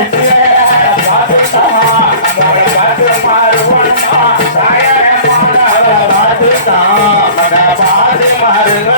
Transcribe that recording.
இன்னைக்கு கவலை